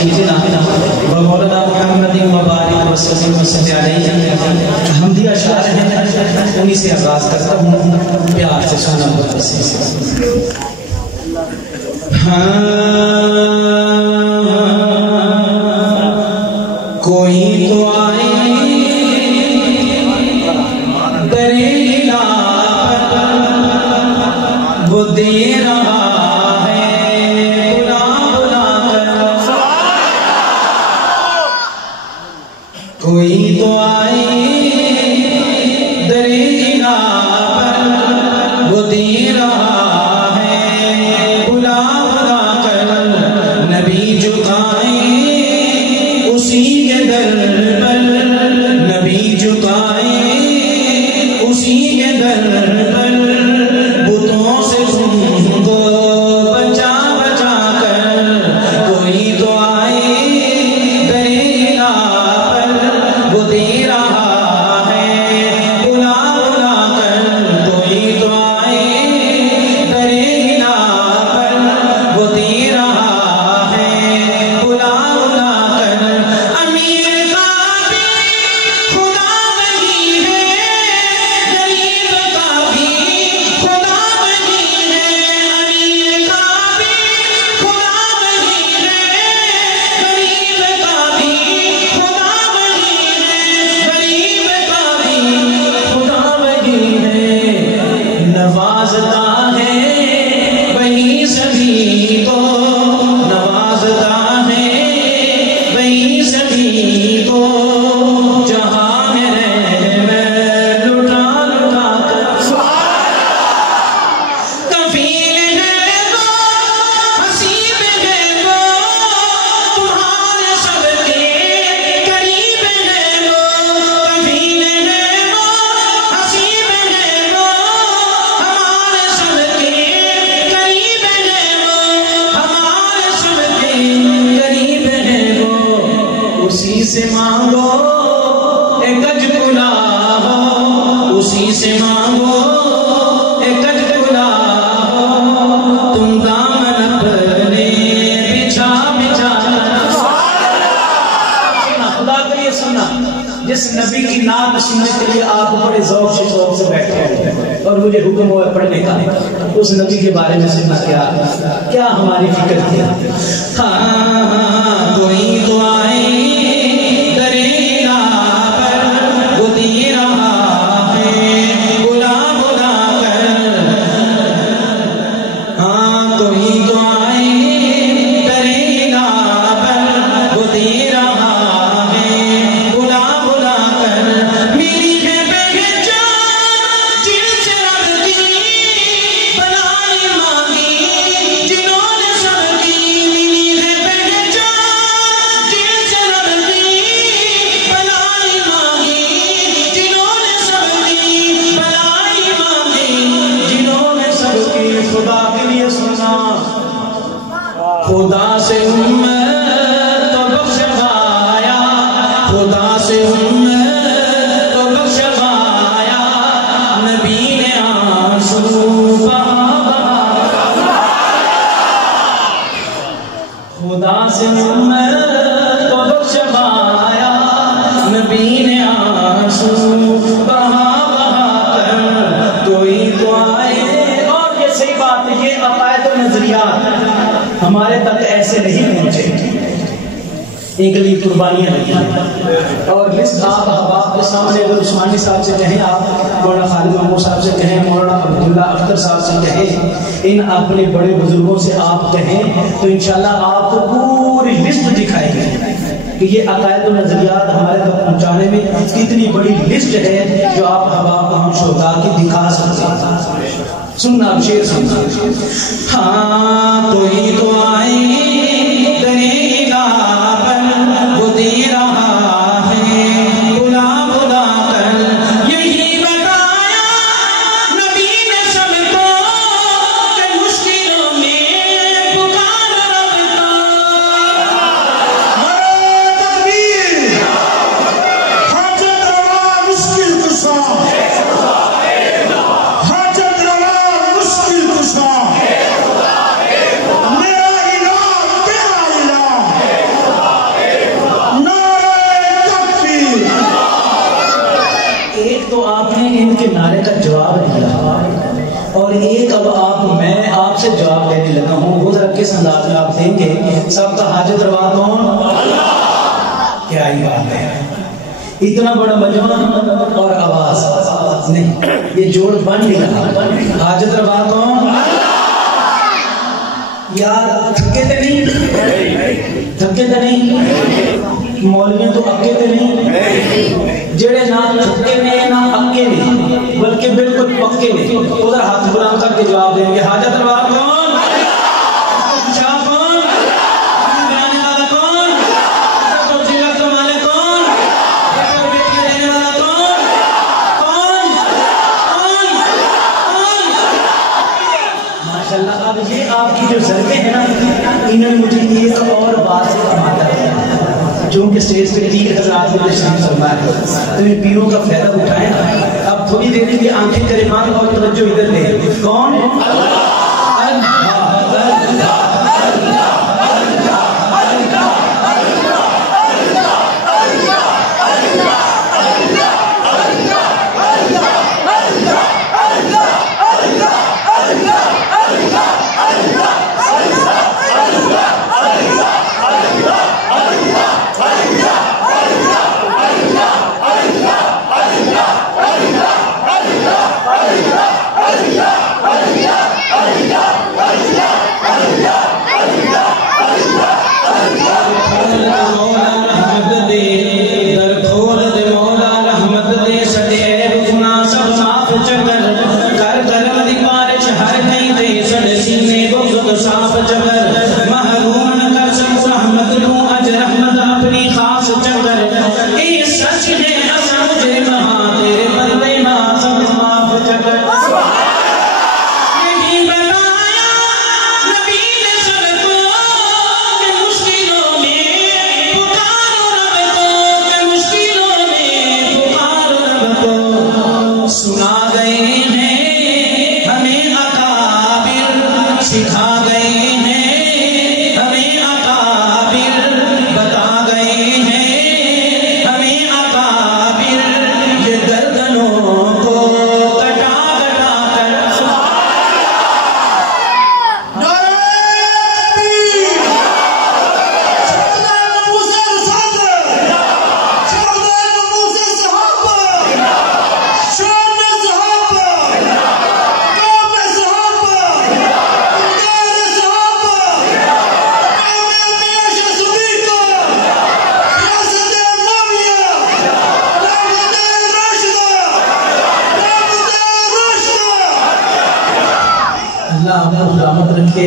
سيدنا ومولانا محمد مبارک وسلم وسلم علیہ. حمدی اشعار ہیں انہی سے آغاز کرتا ہوں، پیار سے سننا بہت پسند سے. کوئی تو آئے دریلا وہ دے رہا ہے بلا بلا کر. کوئی تو آئے دریلا وہ دے رہا ہے بلا بلا کر. نبی جھکائیں اسی کے در پر، نبی جھکائیں اسی کے در پر. بتوں سے تم کو بچا بچا کر. کوئی تو آئے دریلا پر وہ دے رہا ہے بلا بلا کر. کوئی تو آئے دریلا پر وہ دے رہا ہے بلا بلا کر. امیر کا بھی خدا وہی ہے، غریب کا بھی خدا وہی ہے. امیر کا بھی خدا وہی ہے، غریب کا بھی خدا وہی ہے. غریب کا بھی خدا وہی ہے. نوازتا ہے وہی سبھی کو، نوازتا ہے وہی سبھی کو. جہاں میں میں لٹا لٹا کر. کفیل ہے وہ حسیب ہے وہ تمہارے سب کے قریب ہے وہ. کفیل ہے وہ حسیب ہے وہ ہمارے سب کے قریب ہے وہ، ہمارے سب کے قریب ہے وہ. اسی سے مانگو ایک گج کلا ہو، اسی سے مانگو ایک گج کلا ہو. تم دامن اپنے بچھا بچھا کر. خدا کے لیے سننا، جس نبی کی نعت سننے کے لیے آپ بڑے ذوق سے بیٹھے ہیں اور مجھے حکم ہوا پڑھنے کا، اس نبی کے بارے میں سننا کیا ہماری فکر تھی. ہاں کوئی تو آئے دریلا پر وہ دے رہا ہے بلا بلا کر. ہاں کوئی تو آئے دریلا پر وہ دے رہا ہے بلا بلا کر. میری ہے پہچان جن سے رب کی بلائی مانگی جنہوں نے سب کی. میری ہے پہچان جن سے رب کی بلائی مانگی جنہوں نے سب کی. بلائی مانگی جنہوں نے سب کی. خدا کے لیے سنا، خدا سے امت تو بخشوایا، خدا سے امت تو بخشوایا. نبی نے آنسو بہا بہا. خدا سے امت تو بخشوایا. نبی نے آنسو بہا بہا کر. کوئی تو آئے. اور یہ صحیح بات ہے، یہ عقائد و نظریات ہمارے تک ایسے نہیں پہنچے. ایک لیے قربانیاں لگی اور لسٹ آپ احباب کے سامنے اگر عثمانی صاحب سے کہیں، آپ مولانا خالد محمود صاحب سے کہیں، مولانا عبداللہ اختر صاحب سے کہیں، ان اپنے بڑے بزرگوں سے آپ کہیں تو انشاءاللہ آپ کو پوری لسٹ دکھائے گی کہ یہ عقائد و نظریات ہمارے تک پہنچانے میں کتنی بڑی لسٹ ہے جو آپ احباب کو ہم شہداء کی دکھا سکتے ہیں. سننا شیر سننا. ہاں کوئی تو آئے دریلا پر وہ دے رہا ہے بلا بلا کر. یہی بتایا نبی نے سب کو کہ مشکلوں میں پکار رب کو. تکبیر. حاجت روا مشکل کشا، حاجت روا مشکل کشا. میرا الہ دیں گے. سب کا حاجت روا کون؟ کیا ہی بات ہے. اتنا بڑا مجمع اور آواز نہیں, یہ جوڑ بن نہیں رہا. حاجت روا کون؟ یار تھکے تو نہیں, تھکے تو نہیں, مولوی تو اکے تو نہیں, جڑے نہ تھکے نے نہ اکے نے بلکہ بالکل پکے نے, ادھر ہاتھ بلند کر کے جواب دیں گے. حاجت روا کون؟ شاہ کون؟ بنانے والا کون؟ تو جلد تو مالے کون؟ بیٹیاں دینے والا کون؟ کون؟ کون؟ ماشاءاللہ. اب یہ آپ کی جو ضربیں ہیں نا, انہوں نے مجھے ایک اور بات سے آمادہ کیا. چونکہ اسٹیج پہ 3 حضرات نے تشریف فرما ہے, تو ان پیروں کا فائدہ اٹھائیں. اب تھوڑی دیر کے لیے آنکھیں کرے مان اور توجہ ادھر دیں. کون؟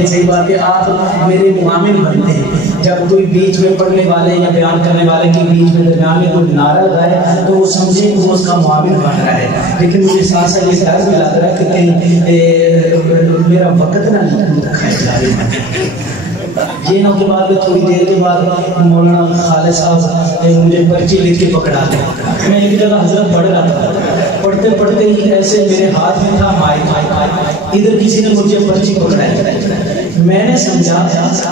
صحیح بات ہے. آپ میرے معامل بنتے ہیں. جب کوئی بیچ میں پڑھنے والے یا بیان کرنے والے کے بیچ میں درمیان میں کوئی نعرہ لگائے تو وہ سمجھیں کہ وہ اس کا معامل بن رہا ہے. لیکن مجھے ساتھ ساتھ یہ ڈر بھی لگ رہا ہے کہ کہیں میرا وقت نہ کھایا جائے. یہ نہ کے بعد تھوڑی دیر کے بعد مولانا خالد صاحب مجھے پرچی لکھ کے پکڑا دیں. میں ایک جگہ حضرت پڑھ رہا تھا, پڑھتے پڑھتے ہی ایسے میرے ہاتھ میں تھا مائک, ادھر کسی نے مجھے پرچی پکڑائی. میں نے سمجھا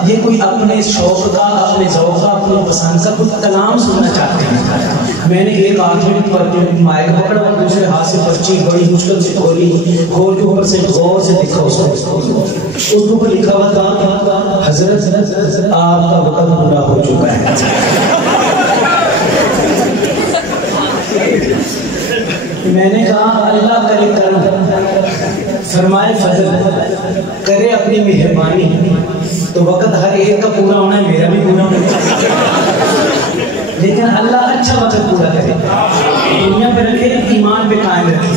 یہ کوئی اپنے شوق کا, اپنے ذوق کا, اپنے پسند کا کچھ کلام سننا چاہتے ہیں. میں نے ایک ہاتھ میں مائک پکڑا اور دوسرے ہاتھ سے پرچی بڑی مشکل سے کھولی, کھول کے اوپر سے غور سے دیکھا. اس کے اوپر لکھا ہوا تھا حضرت آپ کا وقت پورا ہو چکا ہے. میں نے کہا اللہ کرے کرم, فرمائے فضل, کرے اپنی مہربانی, تو وقت ہر ایک کا پورا ہونا ہے, میرا بھی پورا ہونا ہے. لیکن اللہ اچھا وقت پورا کرے, دنیا پہ رکھے, ایمان پہ قائم رکھے,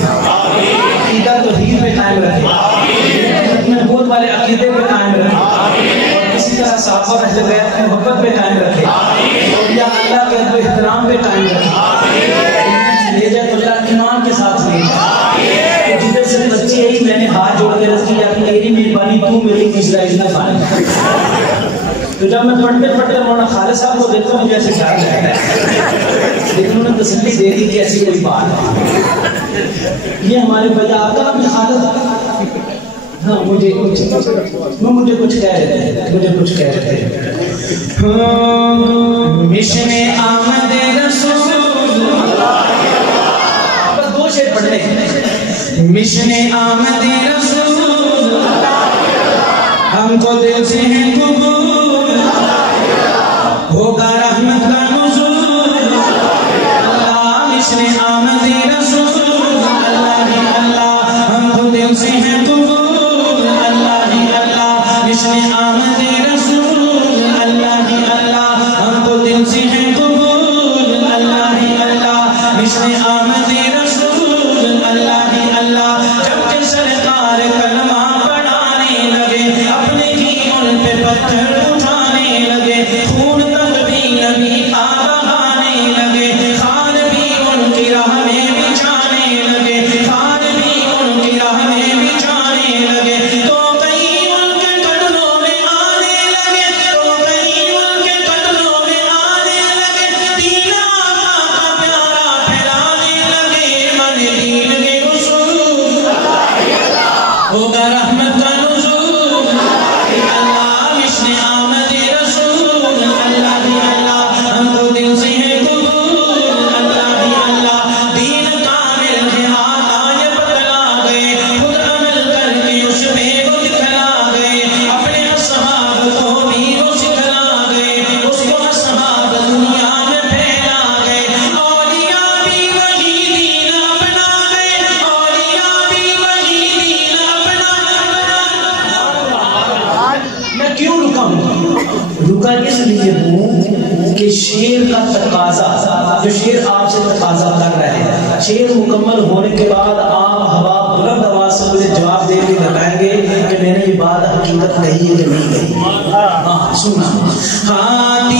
عقیدہ توحید پہ قائم رکھے, نبوت والے عقیدے پہ قائم رکھے, اور اسی طرح صحابہ اہل بیت کی محبت پہ قائم رکھے, اولیاء اللہ کے ادب و احترام پہ قائم رکھے. لے جائے تو اللہ ایمان کے ساتھ لے جائے. جدھر سے بچے ہی میں نے ہاتھ جوڑ کے رکھ دیا کہ میری مہربانی تو میری اسرائیل نہ پانے. تو جب میں پڑھتے پڑھتے مولانا خالد صاحب کو دیکھتا ہوں جیسے ڈر جاتا ہے, لیکن انہوں نے تسلی دے دی کہ ایسی کوئی بات ہے. یہ ہمارے بھائی آپ کا بھی خالد, ہاں مجھے کچھ کہہ رہے تھے, مشن آمد رسول, بس 2 شعر پڑھ لیں. مشن آمد رسول ہم کو دل سے ہیں قبول, ہوں کہ شعر کا تقاضا، جو شعر آپ سے تقاضا کر رہے ہیں، شعر مکمل ہونے کے بعد آپ ہوا بلند آواز سے مجھے جواب دے کے بتائیں گے کہ میں نے یہ بات حقیقت کہی ہے کہ نہیں کہی. ہاں سننا. ہاں